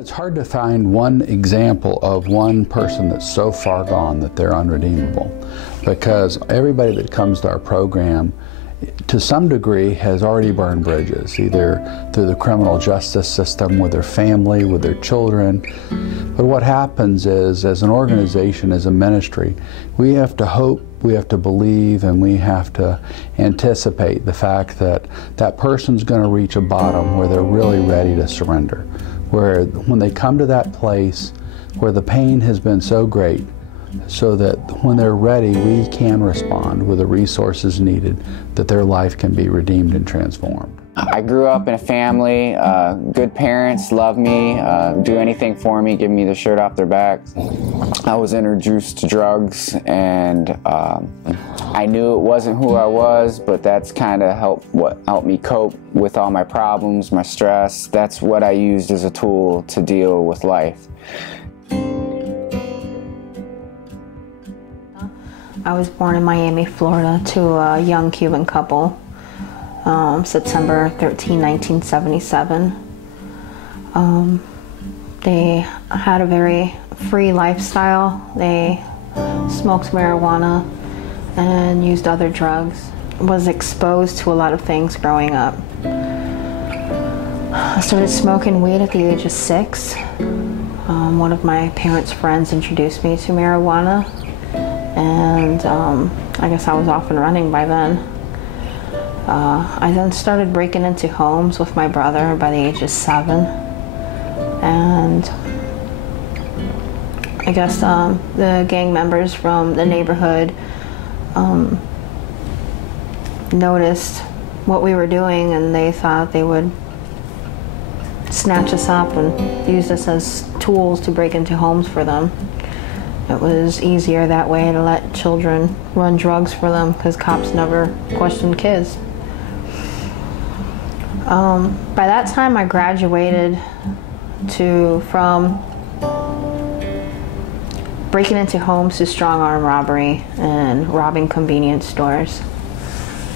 It's hard to find one example of one person that's so far gone that they're unredeemable, because everybody that comes to our program to some degree has already burned bridges, either through the criminal justice system, with their family, with their children. But what happens is, as an organization, as a ministry, we have to hope, we have to believe, and we have to anticipate the fact that that person's going to reach a bottom where they're really ready to surrender, where when they come to that place where the pain has been so great, so that when they're ready, we can respond with the resources needed that their life can be redeemed and transformed. I grew up in a family, good parents, love me, do anything for me, give me the shirt off their backs. I was introduced to drugs, and I knew it wasn't who I was, but that's kind of what helped me cope with all my problems, my stress. That's what I used as a tool to deal with life. I was born in Miami, Florida, to a young Cuban couple, September 13, 1977. They had a very free lifestyle. They smoked marijuana and used other drugs. Was exposed to a lot of things growing up. I started smoking weed at the age of 6. One of my parents' friends introduced me to marijuana. And I guess I was off and running by then. I then started breaking into homes with my brother by the age of 7. And I guess the gang members from the neighborhood noticed what we were doing, and they thought they would snatch us up and use us as tools to break into homes for them. It was easier that way to let children run drugs for them, because cops never questioned kids. By that time, I graduated from breaking into homes to strong arm robbery and robbing convenience stores.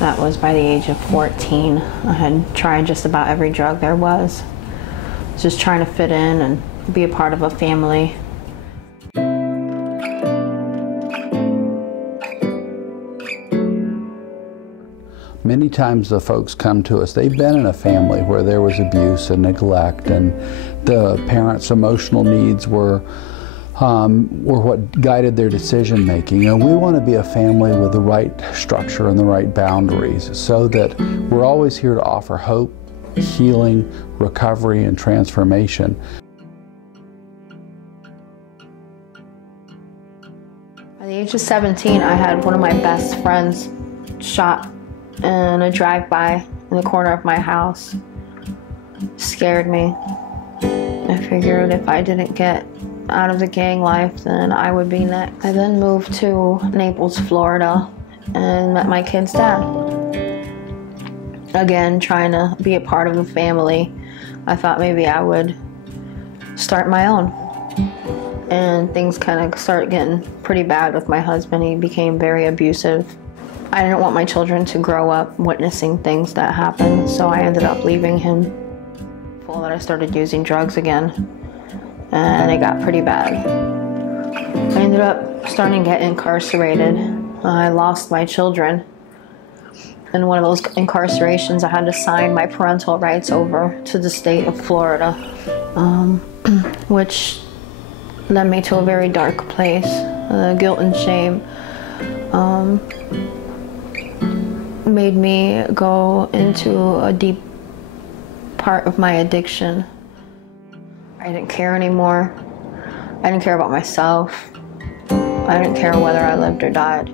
That was by the age of 14. I had tried just about every drug there was, just trying to fit in and be a part of a family. Many times the folks come to us, they've been in a family where there was abuse and neglect, and the parents' emotional needs were what guided their decision making. You know, we want to be a family with the right structure and the right boundaries, so that we're always here to offer hope, healing, recovery, and transformation. At the age of 17, I had one of my best friends shot in a drive-by in the corner of my house. Scared me. I figured if I didn't get out of the gang life, then I would be next. I then moved to Naples, Florida, and met my kid's dad. Again, trying to be a part of the family, I thought maybe I would start my own. And things kind of started getting pretty bad with my husband. He became very abusive. I didn't want my children to grow up witnessing things that happened, so I ended up leaving him. That I started using drugs again, and it got pretty bad. I ended up starting to get incarcerated. I lost my children. In one of those incarcerations, I had to sign my parental rights over to the state of Florida, which led me to a very dark place. Guilt and shame made me go into a deep part of my addiction. I didn't care anymore. I didn't care about myself. I didn't care whether I lived or died.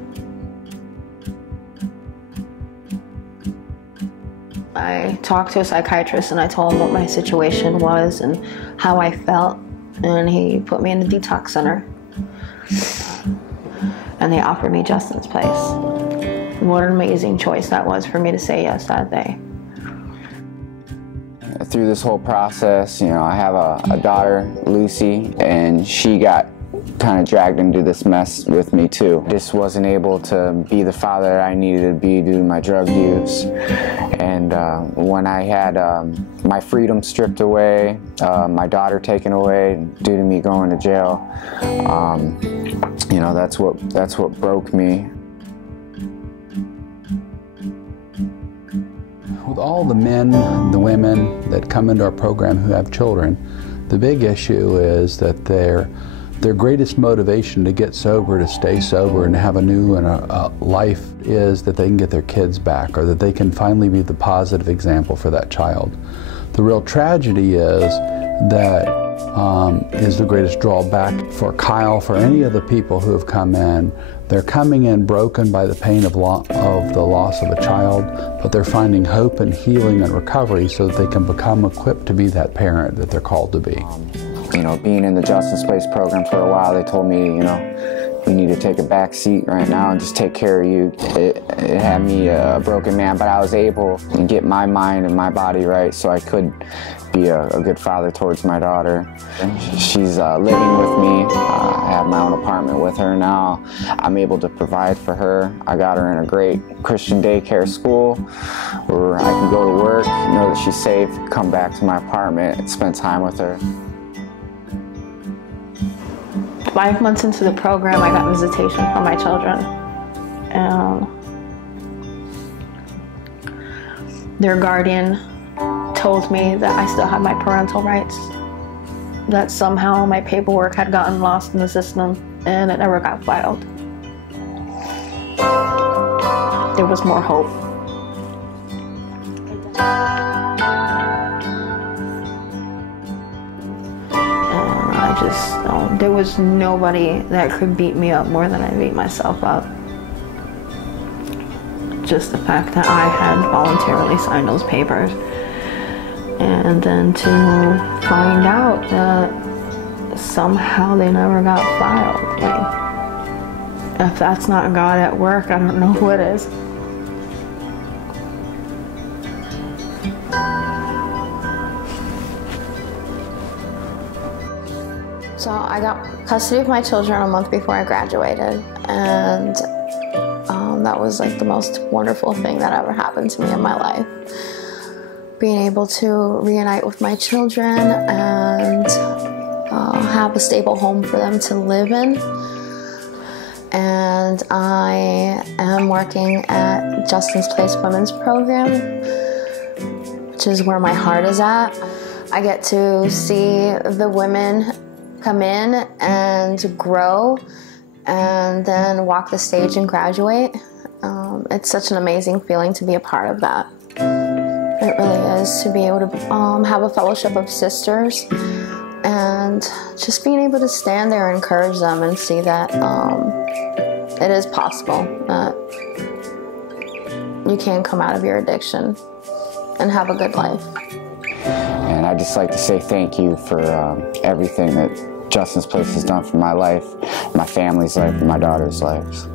I talked to a psychiatrist and I told him what my situation was and how I felt, and he put me in a detox center. And they offered me Justin's place. What an amazing choice that was for me to say yes that day. Through this whole process, you know, I have a daughter, Lucy, and she got kind of dragged into this mess with me too. Just wasn't able to be the father I needed to be due to my drug use. And when I had my freedom stripped away, my daughter taken away due to me going to jail, you know, that's what broke me. With all the men, the women that come into our program who have children, the big issue is that their greatest motivation to get sober, to stay sober and have a new life is that they can get their kids back, or that they can finally be the positive example for that child. The real tragedy is that is the greatest drawback for Kyle, for any of the people who have come in. They're coming in broken by the pain of the loss of a child, but they're finding hope and healing and recovery so that they can become equipped to be that parent that they're called to be. You know, being in the Justin's Place program for a while, they told me, you know, we need to take a back seat right now and just take care of you. It had me a broken man, but I was able to get my mind and my body right so I could be a good father towards my daughter. She's living with me. I have my own apartment with her now. I'm able to provide for her. I got her in a great Christian daycare school where I can go to work, know that she's safe, come back to my apartment and spend time with her. 5 months into the program, I got visitation from my children. Their guardian told me that I still had my parental rights, that somehow my paperwork had gotten lost in the system and it never got filed. There was more hope. There was nobody that could beat me up more than I beat myself up. Just the fact that I had voluntarily signed those papers. And then to find out that somehow they never got filed. Like, if that's not God at work, I don't know who it is. So I got custody of my children a month before I graduated, and that was like the most wonderful thing that ever happened to me in my life. Being able to reunite with my children and have a stable home for them to live in. And I am working at Justin's Place Women's Program, which is where my heart is at. I get to see the women come in and grow and then walk the stage and graduate. It's such an amazing feeling to be a part of that. It really is, to be able to have a fellowship of sisters and just being able to stand there and encourage them and see that it is possible, that you can come out of your addiction and have a good life. And I'd just like to say thank you for everything that Justin's Place has done for my life, my family's life, and my daughter's lives.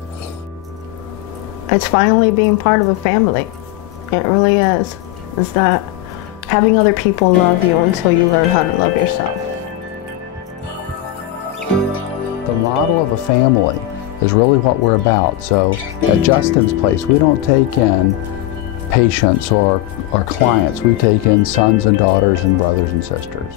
It's finally being part of a family. It really is. Is that having other people love you until you learn how to love yourself. The model of a family is really what we're about. So at Justin's Place, we don't take in patients or clients. We take in sons and daughters and brothers and sisters.